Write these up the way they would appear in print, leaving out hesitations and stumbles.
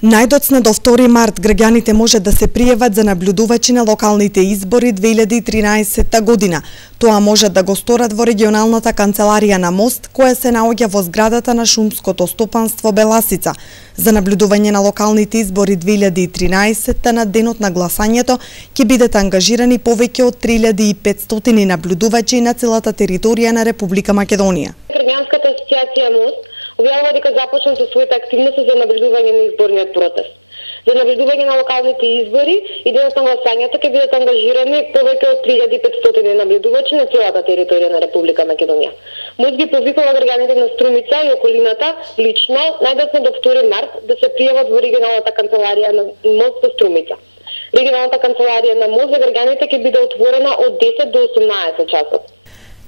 Најдоцна до 2 март граѓаните може да се пријават за наблюдувачи на локалните избори 2013 година. Тоа може да го сторат во регионалната канцеларија на МОСТ, која се наоѓа во зградата на Шумското стопанство Беласица. За наблюдување на локалните избори 2013 на денот на гласањето ќе бидат ангажирани повеќе од 3500 наблюдувачи на целата територија на Република Македонија.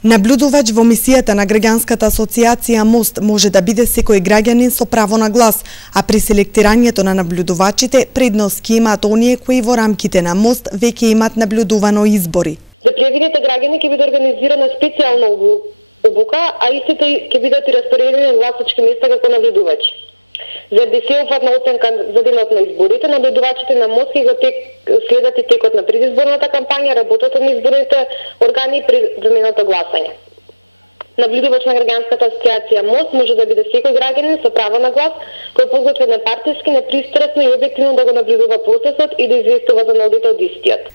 Наблюдувач во мисијата на граѓанската асоциација МОСТ може да биде секој граѓанин со право на глас, а при селектирањето на наблюдувачите предност ќе имаат оние кои во рамките на МОСТ веќе имаат наблюдувано избори.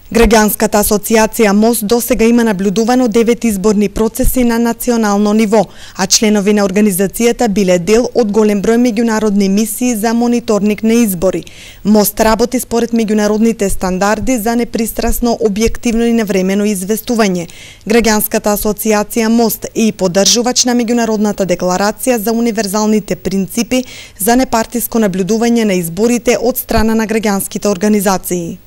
Граѓанската асоциација МОСТ досега има наблюдувано 9 изборни процеси на национално ниво, а членови на организацијата биле дел од голем број меѓународни мисии за мониторинг на избори. МОСТ работи според меѓународните стандарди за непристрасно, објективно и навремено известување. Граѓанската асоциација МОСТ е и поддржувач на меѓународната декларација за универзалните принципи за непартиско наблюдување на изборите од страна на граѓанските организации.